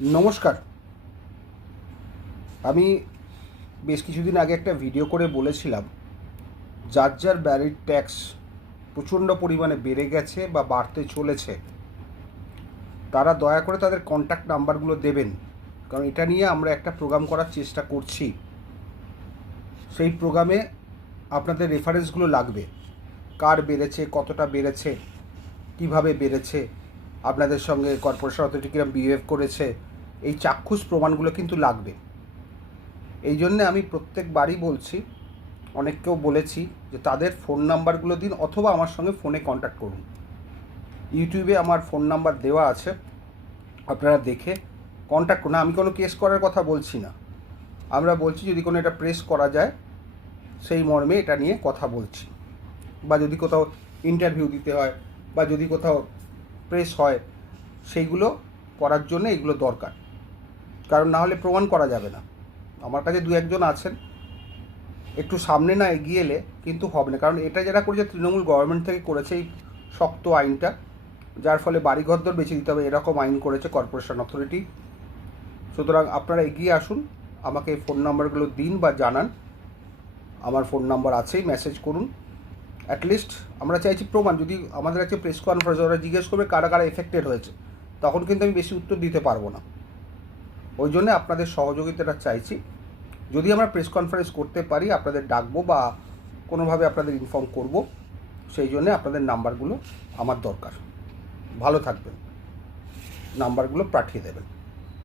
নমস্কার। আমি বেশ কিছুদিন আগে একটা ভিডিও করে বলেছিলাম, যার যার বাড়ির ট্যাক্স প্রচণ্ড পরিমাণে বেড়ে গেছে বা বাড়তে চলেছে, তারা দয়া করে তাদের কন্ট্যাক্ট নাম্বারগুলো দেবেন। কারণ এটা নিয়ে আমরা একটা প্রোগ্রাম করার চেষ্টা করছি। সেই প্রোগ্রামে আপনাদের রেফারেন্সগুলো লাগবে, কার বেড়েছে, কতটা বেড়েছে, কিভাবে বেড়েছে, আপনাদের সঙ্গে কর্পোরেশন অথরিটি কীরকম বিহেভ করেছে, এই চাক্ষুষ প্রমাণগুলো কিন্তু লাগবে। এই জন্যে আমি প্রত্যেকবারই বলছি, অনেককেও বলেছি যে তাদের ফোন নাম্বারগুলো দিন অথবা আমার সঙ্গে ফোনে কন্ট্যাক্ট করুন। ইউটিউবে আমার ফোন নাম্বার দেওয়া আছে, আপনারা দেখে কন্ট্যাক্ট করুন। আমি কোনো কেস করার কথা বলছি না, আমরা বলছি যদি কোনো এটা প্রেস করা যায় সেই মর্মে এটা নিয়ে কথা বলছি। বা যদি কোথাও ইন্টারভিউ দিতে হয় বা যদি কোথাও প্রেস হয়, সেইগুলো করার জন্য এগুলো দরকার। কারণ না হলে প্রমাণ করা যাবে না। আমার কাছে দু একজন আছেন, একটু সামনে না এগিয়ে এলে কিন্তু হবে না। কারণ এটা যারা করেছে তৃণমূল গভর্নমেন্ট থেকে করেছে এই শক্ত আইনটা, যার ফলে বাড়িঘরদর বেশি দিতে হবে এরকম আইন করেছে কর্পোরেশন অথরিটি। সুতরাং আপনারা এগিয়ে আসুন, আমাকে ফোন নাম্বারগুলো দিন বা জানান। আমার ফোন নাম্বার আছেই, মেসেজ করুন। অ্যাটলিস্ট আমরা চাইছি প্রমাণ। যদি আমাদের কাছে প্রেস কনফারেন্স ওরা জিজ্ঞেস করবে কারা কারা এফেক্টেড হয়েছে, তখন কিন্তু আমি বেশি উত্তর দিতে পারবো না। ওই জন্য আপনাদের সহযোগিতাটা চাইছি। যদি আমরা প্রেস কনফারেন্স করতে পারি আপনাদের ডাকবো বা কোনোভাবে আপনাদের ইনফর্ম করব। সেই জন্যে আপনাদের নাম্বারগুলো আমার দরকার। ভালো থাকবেন, নাম্বারগুলো পাঠিয়ে দেবেন।